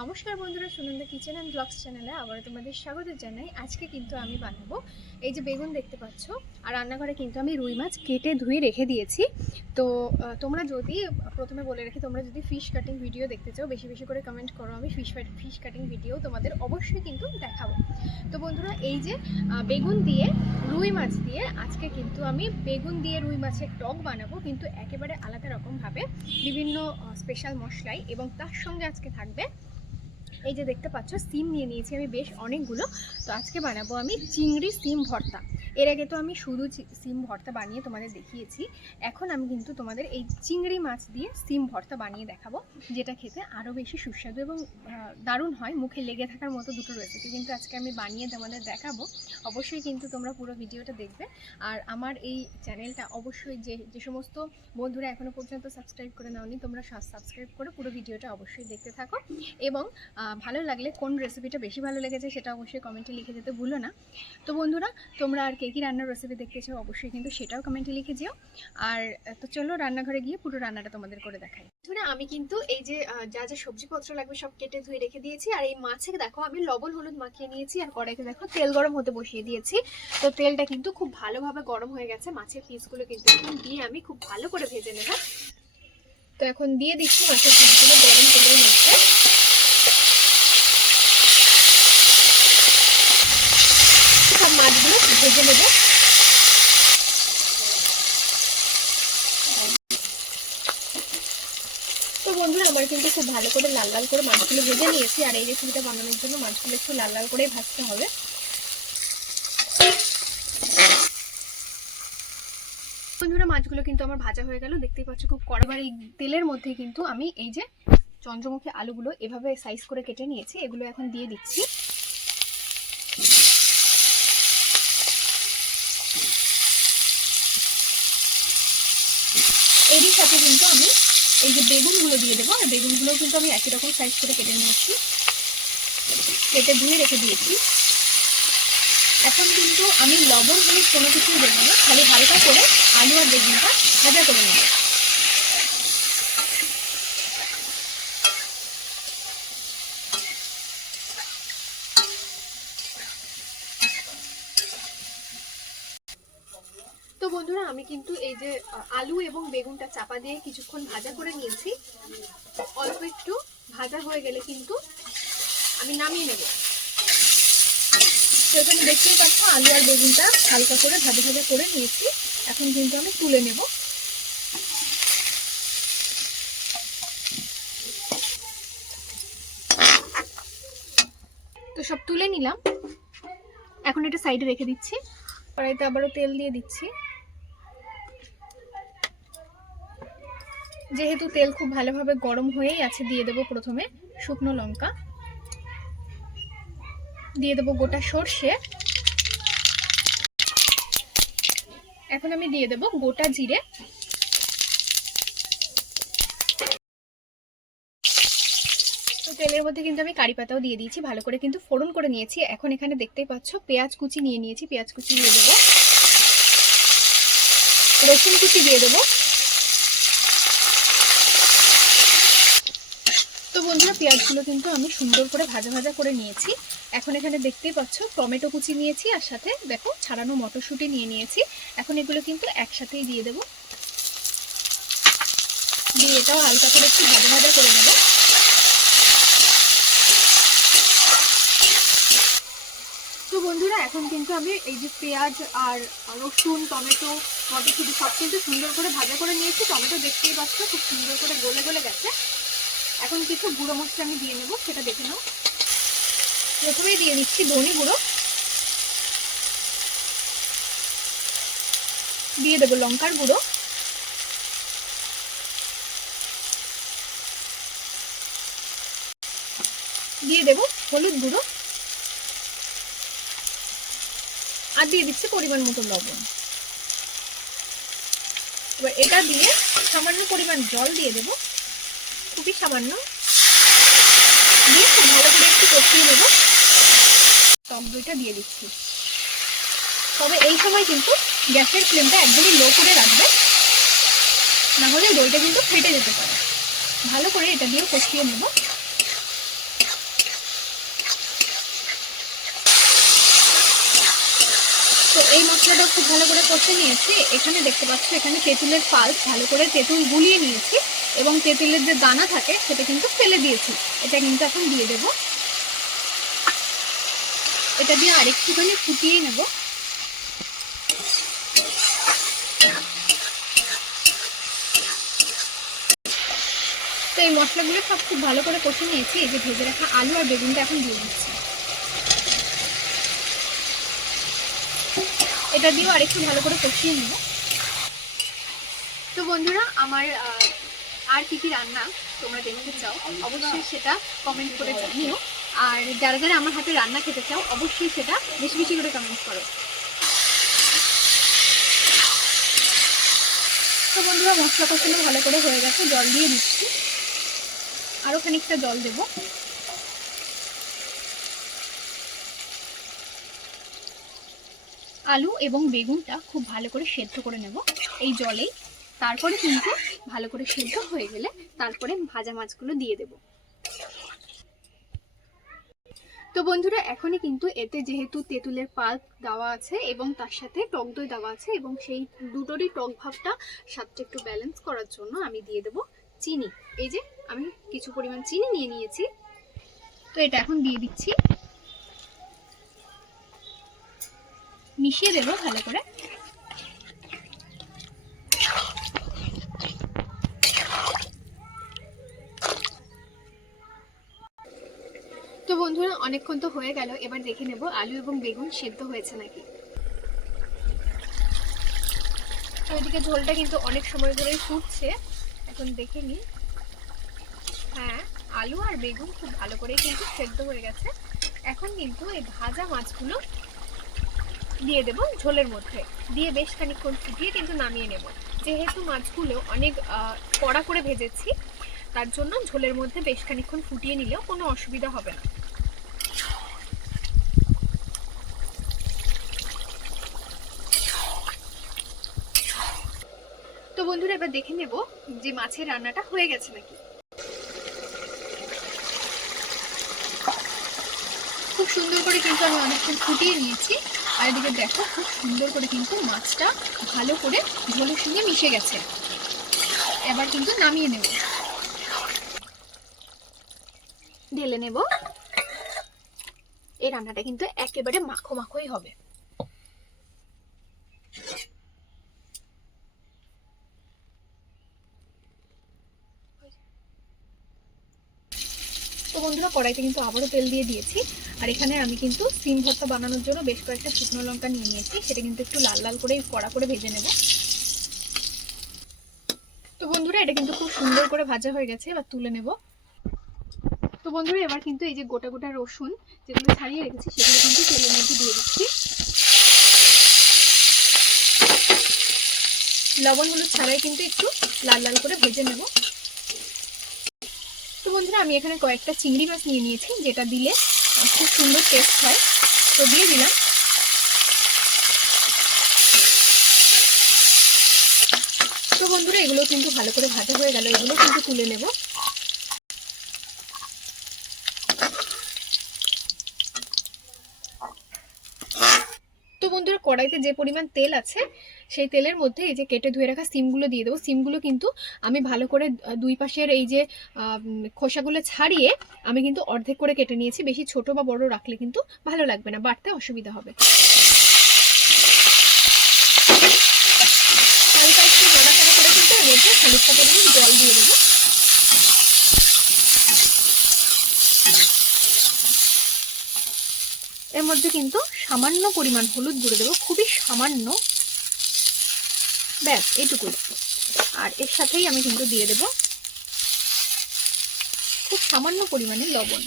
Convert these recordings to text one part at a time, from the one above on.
নমস্কার বন্ধুরা, Sunanda kitchen and blogs চ্যানেলে আবারও তোমাদের স্বাগত জানাই। আজকে কিন্তু আমি বানাবো এই যে বেগুন দেখতে পাচ্ছ, আর রান্নাঘরে কিন্তু আমি রুই মাছ কেটে ধুয়ে রেখে দিয়েছি। তো তোমরা যদি প্রথমে বলে রাখি, তোমরা যদি ফিশ কাটিং ভিডিও দেখতে চাও বেশি বেশি করে কমেন্ট করো, আমি ফিশ কাটিং ভিডিও তোমাদের অবশ্যই কিন্তু দেখাবো। তো বন্ধুরা, এই যে বেগুন দিয়ে রুই মাছ দিয়ে আজকে কিন্তু আমি বেগুন দিয়ে রুই মাছের টক বানাবো, কিন্তু একেবারে আলাদা রকমভাবে বিভিন্ন স্পেশাল মশলাই, এবং তার সঙ্গে আজকে থাকবে এই যে দেখতে পাচ্ছ সিম নিয়ে নিয়েছি আমি বেশ অনেকগুলো। তো আজকে বানাবো আমি চিংড়ি সিম ভর্তা। এর আগে তো আমি শুধু সিম ভর্তা বানিয়ে তোমাদের দেখিয়েছি, এখন আমি কিন্তু তোমাদের এই চিংড়ি মাছ দিয়ে সিম ভর্তা বানিয়ে দেখাবো, যেটা খেতে আরও বেশি সুস্বাদু এবং দারুণ হয়। মুখে লেগে থাকার মতো দুটো রেসিপি কিন্তু আজকে আমি বানিয়ে তোমাদের দেখাবো। অবশ্যই কিন্তু তোমরা পুরো ভিডিওটা দেখবে। আর আমার এই চ্যানেলটা অবশ্যই যে সমস্ত বন্ধুরা এখনও পর্যন্ত সাবস্ক্রাইব করে নাওনি, তোমরা সাবস্ক্রাইব করে পুরো ভিডিওটা অবশ্যই দেখতে থাকো। এবং ভালো লাগলে কোন রেসিপিটা বেশি ভালো লেগেছে সেটা অবশ্যই কমেন্টে লিখে যেতে ভুলো না। তো বন্ধুরা, তোমরা আর কে কী রান্নার রেসিপি দেখতে চাও অবশ্যই কিন্তু সেটাও কমেন্টে লিখে যেও। আর তো চলো রান্নাঘরে গিয়ে পুরো রান্নাটা তোমাদের করে দেখাই। বন্ধুরা, আমি কিন্তু এই যে যা যা সবজিপত্র লাগবে সব কেটে ধুয়ে রেখে দিয়েছি। আর এই মাছে দেখো আমি লবণ হলুদ মাখিয়ে নিয়েছি, আর কড়াইতে দেখো তেল গরম হতে বসিয়ে দিয়েছি। তো তেলটা কিন্তু খুব ভালোভাবে গরম হয়ে গেছে। মাছের পিসগুলো কিন্তু এখন দিয়ে আমি খুব ভালো করে ভেজে নেব। তো এখন দিয়ে দিচ্ছি মাছের পিসগুলো গরম তেলের মধ্যে। সব মাছগুলো ভেজে নেব। তো বন্ধুরা, আমার কিন্তু খুব ভালো করে লাল লাল করে মাছগুলো ভেজে নিয়েছি। আর এই রেসিপিটা বানানোর জন্য মাছগুলো একটু লাল লাল করেই ভাজতে হবে। বন্ধুরা, মাছগুলো কিন্তু আমার ভাজা হয়ে গেল, দেখতেই পাচ্ছ খুব কড়াবার এই তেলের মধ্যে কিন্তু আমি এই যে চন্দ্রমুখী আলুগুলো এভাবে সাইজ করে কেটে নিয়েছি, এগুলো এখন দিয়ে দিচ্ছি। এরই সাথে কিন্তু আমি এই যে বেগুনগুলো দিয়ে দেবো। আর বেগুনগুলো কিন্তু আমি একই রকম সাইজ করে কেটে নিয়েছি, কেটে ধুয়ে রেখে দিয়েছি। এখন কিন্তু আমি লবণ হলুদ কোনো কিছুই দেবো না, খালি হালকা করে আলু আর বেগুনটা ভাজা করে নেব। তো বন্ধুরা, আমি কিন্তু এই যে আলু এবং বেগুনটা চাপা দিয়ে কিছুক্ষণ ভাজা করে নিয়েছি। অল্প একটু ভাজা হয়ে গেলে কিন্তু আমি নামিয়ে নেব। তো এখানে দেখতেই পাচ্ছ আলু আর বেগুনটা হালকা করে ভাজা ভাজা করে নিয়েছি, এখন কিন্তু আমি তুলে নেব। তো সব তুলে নিলাম, এখন এটা সাইডে রেখে দিচ্ছি। কড়াইতে আবারও তেল দিয়ে দিচ্ছি। যেহেতু তেল খুব ভালোভাবে গরম হয়েই আছে, দিয়ে দেবো প্রথমে শুকনো লঙ্কা, দিয়ে দেবো গোটা সর্ষে, এখন আমি দিয়ে দেবো গোটা জিরে, তো তেলের মধ্যে কিন্তু আমি কারি পাতাও দিয়ে দিয়েছি, ভালো করে কিন্তু ফোড়ন করে নিয়েছি। এখন এখানে দেখতেই পাচ্ছ পেঁয়াজ কুচি নিয়ে নিয়েছি, পেঁয়াজ কুচি দিয়ে দেবো, রসুন কুচি দিয়ে দেবো। তো বন্ধুরা, পেঁয়াজগুলো কিন্তু আমি সুন্দর করে ভাজা ভাজা করে নিয়েছি। এখন এখানে দেখতেই পাচ্ছ টমেটো কুচি নিয়েছি, আর সাথে দেখো ছাড়ানো মটরশুঁটি নিয়ে নিয়েছি। এখন এগুলো কিন্তু একসাথেই দিয়ে দেবো, দিয়ে এটাও হালকা করে একটু ভাজা ভাজা করে নেব। তো বন্ধুরা, এখন কিন্তু আমি এই যে পেঁয়াজ আর রসুন টমেটো মটরশুঁটি সব কিন্তু সুন্দর করে ভাজা করে নিয়েছি। টমেটো দেখতেই পাচ্ছ খুব সুন্দর করে গলে গলে গেছে। এখন কিছু গুঁড়ো মশলা আমি দিয়ে নেবো, সেটা দেখে নাও। প্রথমেই দিয়ে দিচ্ছি ধনে গুঁড়ো, দিয়ে দেবো লঙ্কার গুঁড়ো, দিয়ে দেবো হলুদ গুঁড়ো, আর দিয়ে দিচ্ছি পরিমাণ মতো লবণ। এবার এটা দিয়ে সামান্য পরিমাণ জল দিয়ে দেবো, খুবই সামান্য, দিয়ে খুব ভালো করে একটু কষিয়ে নেবো। টক দইটা দিয়ে দিচ্ছি, তবে এই সময় কিন্তু গ্যাসের ফ্লেমটা একদমই লো করে রাখবে, না হলে দইটা কিন্তু ফেটে যেতে পারে। ভালো করে এটা দিয়ে কষিয়ে নেব। মশলাটা খুব ভালো করে কষে নিয়েছি। এখানে দেখতে পাচ্ছ এখানে তেঁতুলের পাল্প ভালো করে তেঁতুল গুলিয়ে নিয়েছি এবং তেঁতুলের যে দানা থাকে সেটা কিন্তু ফেলে দিয়েছি। এটা কিন্তু এখন দিয়ে দেব। এটা দিয়ে আরেকটুখানি ফুটিয়ে নেব। তো এই মশলাগুলো সব খুব ভালো করে কষে নিয়েছি। এই যে ভেজে রাখা আলু আর বেগুনটা এখন দিয়ে দিচ্ছি। এটা দিয়েও আরেকটু ভালো করে কষিয়ে নেব। তো বন্ধুরা, আমার আর কি কি রান্না তোমরা দেখতে চাও অবশ্যই সেটা কমেন্ট করে জানিও। আর যারা যারা আমার হাতে রান্না খেতে চাও অবশ্যই সেটা বেশি বেশি করে কমেন্ট করো। তো বন্ধুরা, মশলা কষানো ভালো করে হয়ে গেছে, জল দিয়ে দিচ্ছি। আরো খানিকটা জল দেব। আলু এবং বেগুনটা খুব ভালো করে সেদ্ধ করে নেব এই জলেই। তারপরে কিন্তু ভালো করে সেদ্ধ হয়ে গেলে তারপরে ভাজা মাছগুলো দিয়ে দেব। তো বন্ধুরা, এখনই কিন্তু এতে যেহেতু তেঁতুলের পাল্প দেওয়া আছে এবং তার সাথে টক দই দেওয়া আছে এবং সেই দুটোরই টক ভাবটা স্বাদটা একটু ব্যালেন্স করার জন্য আমি দিয়ে দেব চিনি। এই যে আমি কিছু পরিমাণ চিনি নিয়ে নিয়েছি, তো এটা এখন দিয়ে দিচ্ছি। মিশিয়ে দেব ভালো করে। তো বন্ধুরা, অনেকক্ষণ তো হয়ে গেল, এবার দেখে নেব আলু এবং বেগুন সেদ্ধ হয়েছে নাকি। তো এদিকে ঝোলটা কিন্তু অনেক সময় ধরেই ফুটছে, এখন দেখে নিই। হ্যাঁ, আলু আর বেগুন খুব ভালো করেই কিন্তু সেদ্ধ হয়ে গেছে। এখন কিন্তু এই ভাজা মাছগুলো দিয়ে দেব ঝোলের মধ্যে, দিয়ে বেশ খানিকক্ষণ ফুটিয়ে কিন্তু নামিয়ে নেব। যেহেতু মাছগুলো অনেক কড়া করে ভেজেছি, তার জন্য ঝোলের মধ্যে বেশ খানিকক্ষণ ফুটিয়ে নিলেও কোনো অসুবিধা হবে না। তো বন্ধুরা, এবার দেখে নেব যে মাছের রান্নাটা হয়ে গেছে নাকি। খুব সুন্দর করে কিন্তু আমি অনেকক্ষণ ফুটিয়ে নিয়েছি। আর এদিকে দেখো খুব সুন্দর করে কিন্তু মাছটা ভালো করে ঝোলের সঙ্গে মিশে গেছে। এবার কিন্তু নামিয়ে নেব, ঢেলে নেব। এই রান্নাটা কিন্তু একেবারে মাখো মাখোই হবে। তো বন্ধুরা, কড়াইতে কিন্তু আবারও তেল দিয়ে দিয়েছি। আর এখানে আমি কিন্তু সিম ভর্তা বানানোর জন্য বেশ কয়েকটা শুকনো লঙ্কা নিয়ে নিয়েছি, সেটা কিন্তু একটু লাল লাল করে কড়া করে ভেজে নেব। তো বন্ধুরা, এটা কিন্তু খুব সুন্দর করে ভাজা হয়ে গেছে, এবার তুলে নেব। তো বন্ধুরা, এবার কিন্তু এই যে গোটা গোটা রসুন যেগুলো ছাড়িয়ে রেখেছি সেগুলো কিন্তু তেলের মধ্যে দিয়ে দিচ্ছি। লবণ হলুদ ছাড়াই কিন্তু একটু লাল লাল করে ভেজে নেব। তো বন্ধুরা, আমি এখানে কয়েকটা চিংড়ি মাছ নিয়ে নিয়েছি, যেটা দিলে খুব সুন্দর টেস্ট হয়, তো দিয়ে দিলাম। তো বন্ধুরা, এগুলো কিন্তু ভালো করে ভাজা হয়ে গেল, এগুলো কিন্তু তুলে নেব। তো বন্ধুরা, কড়াইতে যে পরিমাণ তেল আছে সেই তেলের মধ্যে এই যে কেটে ধুয়ে রাখা সিমগুলো দিয়ে দেবো। সিমগুলো কিন্তু আমি ভালো করে দুই পাশের এই যে খোসাগুলো ছাড়িয়ে আমি কিন্তু অর্ধেক করে কেটে নিয়েছি। বেশি ছোট বা বড় রাখলে কিন্তু ভালো লাগবে না, বাটতে অসুবিধা হবে। হালকা একটু নাড়াচাড়া করে কিন্তু এর মধ্যে খানিকটা পরিমাণ জল দিয়ে দেবো। এর মধ্যে কিন্তু সামান্য পরিমাণ হলুদ গুঁড়ো দেবো, খুবই সামান্য, ব্যাস এইটুকুই। আর এর সাথেই আমি কিন্তু দিয়ে দেব খুব সামান্য পরিমাণে লবণ।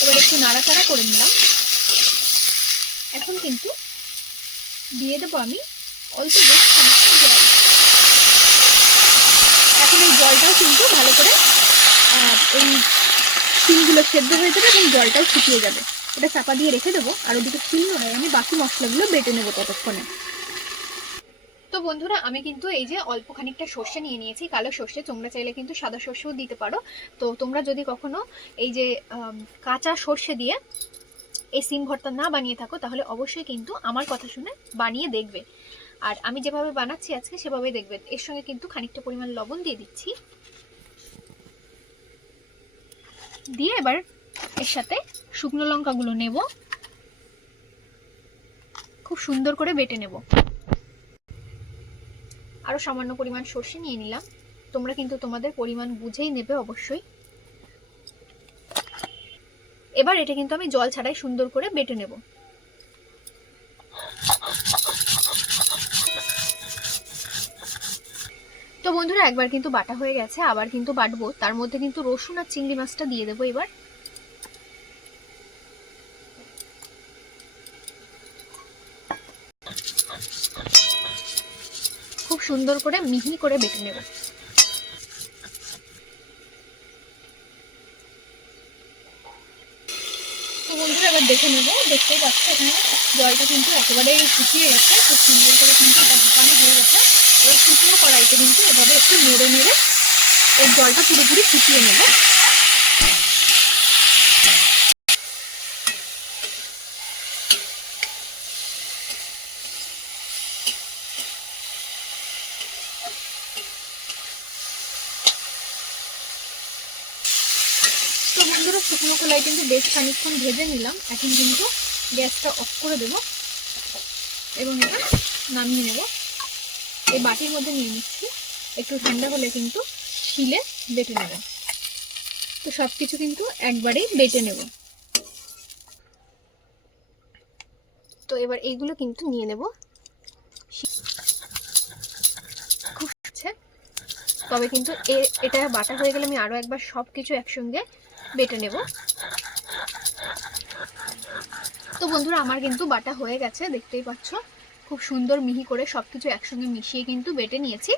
এবার একটু নাড়াচাড়া করে নিলাম। এখন কিন্তু দিয়ে দেবো আমি অল্প জল। এখন এই জলটাও কিন্তু ভালো করে এই সিমগুলো সেদ্ধ হয়ে যাবে এবং জলটাও শুকিয়ে যাবে। এটা চাপা দিয়ে রেখে দেবো, আর ওদিকে শিলনোড়ায় আমি বাকি মশলাগুলো বেটে নেবো ততক্ষণে। তো বন্ধুরা, আমি কিন্তু এই যে অল্প খানিকটা সর্ষে নিয়ে নিয়েছি, কালো সর্ষে, তোমরা চাইলে কিন্তু সাদা সর্ষেও দিতে পারো। তো তোমরা যদি কখনো এই যে কাঁচা সর্ষে দিয়ে এই সিম ভর্তা না বানিয়ে থাকো তাহলে অবশ্যই কিন্তু আমার কথা শুনে বানিয়ে দেখবে। আর আমি যেভাবে বানাচ্ছি আজকে সেভাবেই দেখবেন। এর সঙ্গে কিন্তু খানিকটা পরিমাণ লবণ দিয়ে দিচ্ছি, দিয়ে এবার এর সাথে শুকনো লঙ্কাগুলো নেব, খুব সুন্দর করে বেটে নেব। আরো সামান্য পরিমাণ সর্ষে নিয়ে নিলাম, তোমরা কিন্তু তোমাদের পরিমাণ বুঝেই নেবে অবশ্যই। এবার এটা কিন্তু আমি জল ছাড়াই সুন্দর করে বেটে নেব। তো বন্ধুরা একবার কিন্তু বাটা হয়ে গেছে, আবার কিন্তু বাটবো। তার মধ্যে কিন্তু রসুন আর চিংড়ি মাছটা দিয়ে দেবো এবার। খুব সুন্দর করে মিহি করে বেটে নেব। তো বন্ধুরা এবার দেখে নেব, দেখতেই পাচ্ছ এখানে জলটা কিন্তু একেবারে শুকিয়ে গেছে, খুব সুন্দর করে কিন্তু এটা ভাপানো হয়ে গেছে। এবার শুকনো কড়াইতে কিন্তু এভাবে একটু নেড়ে নেড়ে এর জলটা পুরোপুরি ফুটিয়ে নেব। তো বন্ধুরা শুকনো কলাই কিন্তু বেশ খানিকক্ষণ ভেজে নিলাম, এখন কিন্তু গ্যাসটা অফ করে দেব এবং এটা নামিয়ে নেব। এই বাটির মধ্যে নিয়ে নিচ্ছি, একটু ঠান্ডা হলে কিন্তু শিলে বেটে নেব। তো সব কিছু কিন্তু একবারেই বেটে নেব। তো এবার এইগুলো কিন্তু নিয়ে নেব। খুব আছে, তবে কিন্তু এটা বাটা হয়ে গেলে আমি আরো একবার সব কিছু একসঙ্গে বেটে নেব। তো বন্ধুরা আমার কিন্তু বাটা হয়ে গেছে, দেখতেই পাচ্ছ খুব সুন্দর মিহি করে সবকিছু একসঙ্গে মিশিয়ে কিন্তু বেটে নিয়েছি।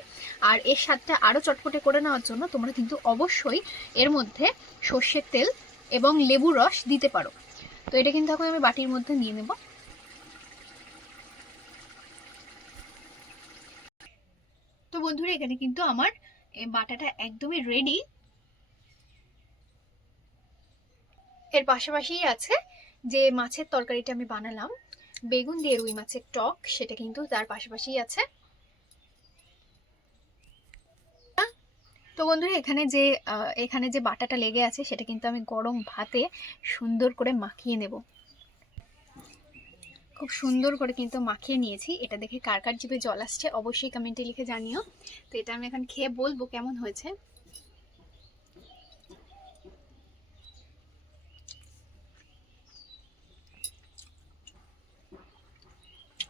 আর এর স্বাদটা আরো চটপটে করে নেওয়ার জন্য তোমরা কিন্তু অবশ্যই এর মধ্যে সর্ষের তেল এবং লেবুর রস দিতে পারো। তো এটা কিন্তু এখন আমি বাটির মধ্যে নিয়ে নেব। তো বন্ধুরা এখানে কিন্তু আমার বাটাটা একদমই রেডি। এর পাশাপাশি আছে যে মাছের তরকারিটা আমি বানালাম বেগুন দিয়ে রুই মাছের টক, সেটা কিন্তু তার পাশাপাশি আছে। তো বন্ধুরা এখানে যে বাটাটা লেগে আছে সেটা কিন্তু আমি গরম ভাতে সুন্দর করে মাখিয়ে নেব। খুব সুন্দর করে কিন্তু মাখিয়ে নিয়েছি, এটা দেখে কার কার জিভে জল আসছে অবশ্যই কমেন্টে লিখে জানিও। তো এটা আমি এখন খেয়ে বলবো কেমন হয়েছে।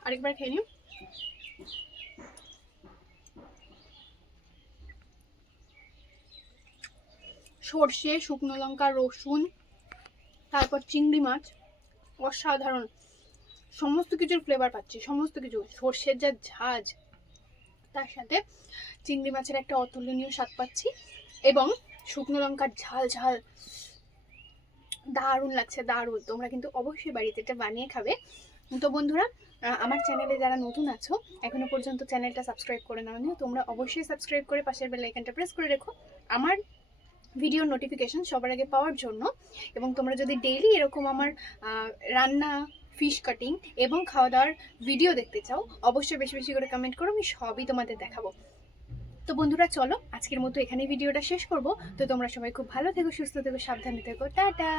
আরেকবার খেয়ে নিও। সর্ষে, শুকনো লঙ্কা, রসুন, তারপর চিংড়ি মাছ, অসাধারণ সমস্ত কিছুর ফ্লেভার পাচ্ছি, সমস্ত কিছু। সর্ষের যা ঝাঁজ, তার সাথে চিংড়ি মাছের একটা অতুলনীয় স্বাদ পাচ্ছি এবং শুকনো লঙ্কার ঝাল ঝাল, দারুণ লাগছে, দারুণ। তোমরা কিন্তু অবশ্যই বাড়িতে এটা বানিয়ে খাবে। তো বন্ধুরা আমার চ্যানেলে যারা নতুন আছো এখনো পর্যন্ত চ্যানেলটা সাবস্ক্রাইব করে নাও নি, তোমরা অবশ্যই সাবস্ক্রাইব করে পাশের বেল আইকনটা প্রেস করে রেখো আমার ভিডিওর নোটিফিকেশন সবার আগে পাওয়ার জন্য। এবং তোমরা যদি ডেইলি এরকম আমার রান্না, ফিশ কাটিং এবং খাওয়া দাওয়ার ভিডিও দেখতে চাও অবশ্যই বেশি বেশি করে কমেন্ট করো, আমি সবই তোমাদের দেখাবো। তো বন্ধুরা চলো আজকের মতো এখানে ভিডিওটা শেষ করব। তো তোমরা সবাই খুব ভালো থেকো, সুস্থ থেকো, সাবধানে থেকো, টাটা।